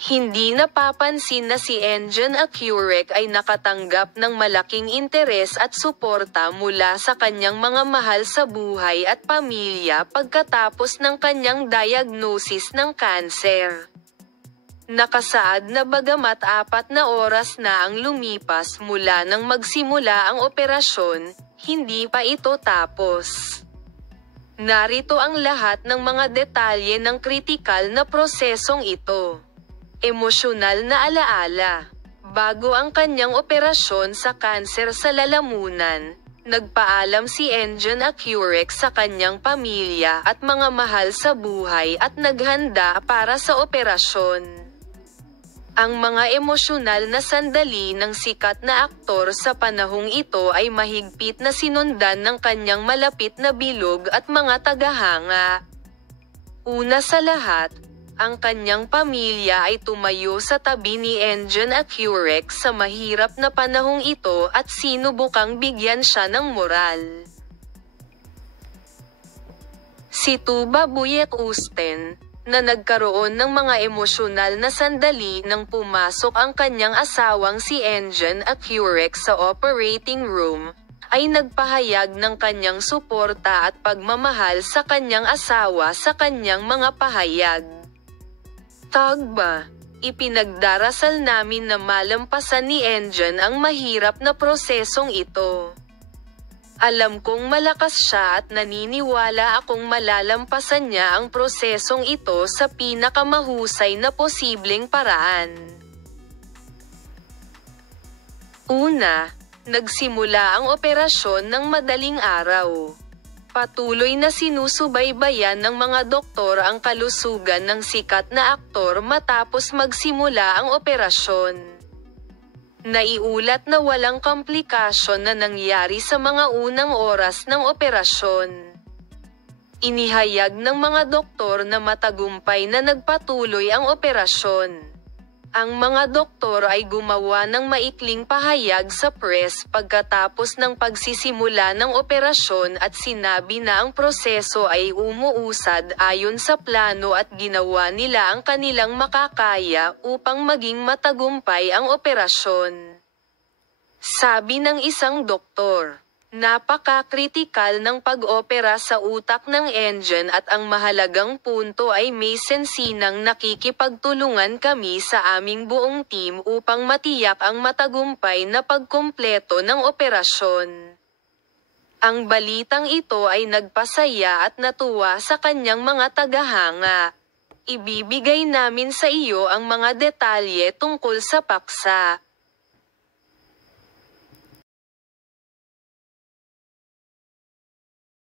Hindi napapansin na si Engin Acurec ay nakatanggap ng malaking interes at suporta mula sa kanyang mga mahal sa buhay at pamilya pagkatapos ng kanyang diagnosis ng kanser. Nakasaad na bagamat 4 na oras na ang lumipas mula nang magsimula ang operasyon, hindi pa ito tapos. Narito ang lahat ng mga detalye ng kritikal na prosesong ito. Emosyonal na alaala. Bago ang kanyang operasyon sa kanser sa lalamunan, nagpaalam si Engin Acurec sa kanyang pamilya at mga mahal sa buhay at naghanda para sa operasyon. Ang mga emosyonal na sandali ng sikat na aktor sa panahong ito ay mahigpit na sinundan ng kanyang malapit na bilog at mga tagahanga. Una sa lahat, ang kanyang pamilya ay tumayo sa tabi ni Engin Acurec sa mahirap na panahong ito at sinubukang bigyan siya ng moral. Si Tuba Buick-Usten, na nagkaroon ng mga emosyonal na sandali nang pumasok ang kanyang asawang si Engin Acurec sa operating room, ay nagpahayag ng kanyang suporta at pagmamahal sa kanyang asawa sa kanyang mga pahayag. Tagba, ipinagdarasal namin na malampasan ni Engin ang mahirap na prosesong ito. Alam kong malakas siya at naniniwala akong malalampasan niya ang prosesong ito sa pinakamahusay na posibleng paraan. Una, nagsimula ang operasyon ng madaling araw. Patuloy na sinusubaybayan ng mga doktor ang kalusugan ng sikat na aktor matapos magsimula ang operasyon. Naiulat na walang komplikasyon na nangyari sa mga unang oras ng operasyon. Inihayag ng mga doktor na matagumpay na nagpatuloy ang operasyon. Ang mga doktor ay gumawa ng maikling pahayag sa press pagkatapos ng pagsisimula ng operasyon at sinabi na ang proseso ay umuusad ayon sa plano at ginawa nila ang kanilang makakaya upang maging matagumpay ang operasyon. Sabi ng isang doktor, napaka-kritikal ng pag-opera sa utak ng Engin at ang mahalagang punto ay may sensinang nakikipagtulungan kami sa aming buong team upang matiyak ang matagumpay na pagkumpleto ng operasyon. Ang balitang ito ay nagpasaya at natuwa sa kanyang mga tagahanga. Ibibigay namin sa iyo ang mga detalye tungkol sa paksa.